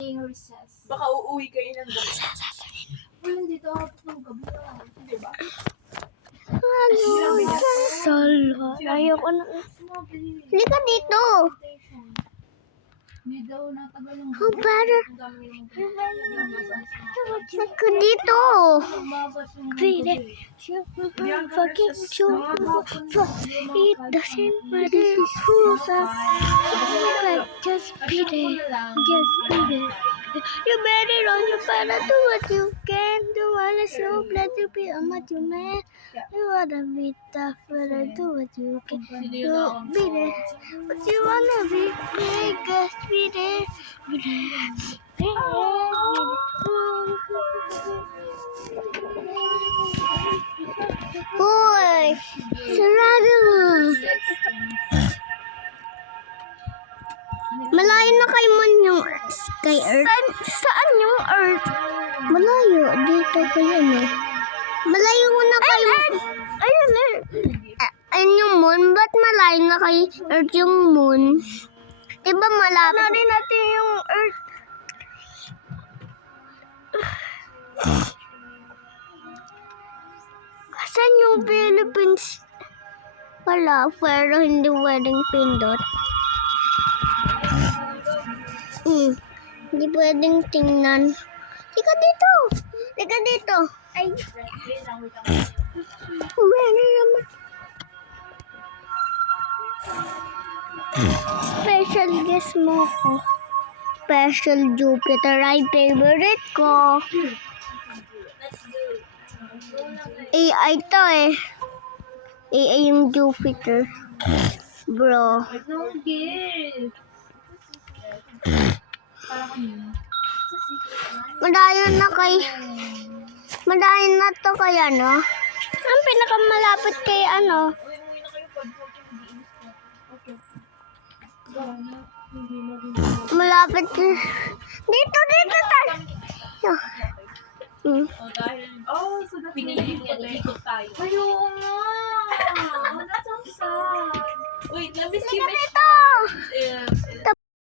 Recess. Baka uuwi kayo ng gabi. Wala dito ako ng gabi. Diba? Solo. Ayoko na. Halika dito. Hindi daw natagal ng Oh, para. Halika dito. Pwede. Fucking show. It doesn't matter who's up. Just be there. Just be there. You better run your para do what you can do. All is so glad to be a what you man. You wanna be tough, but I do what you can. You be there. But you wanna be big, just be there. Be there. Be there. Hoy! Sarado! Malayo na kay Moon yung sky Earth. Saan yung Earth? Malayo. Dito pa yun eh. Malayo na kayo. Ayun eh. Ayun yung Moon. Ba't malayo na kay Earth yung Moon? Diba malapit? Ano rin natin yung Earth? Saan yung Philippines? Wala. Pero hindi pwedeng pindot. Hindi pwedeng tingnan. Ika dito! Ika dito! Ay! Umena naman. Special guest mo ko. Special Jupiter ay favorite ko. AI to eh. AI yung Jupiter. Bro. Madayon na to kay ano? Ang pinakamalapit kay ano? Malapit. Dito tayo. Oh, so that's pinili niya na ikot tayo. Ayaw nga. That's so sad. Wait, let me see. Dito!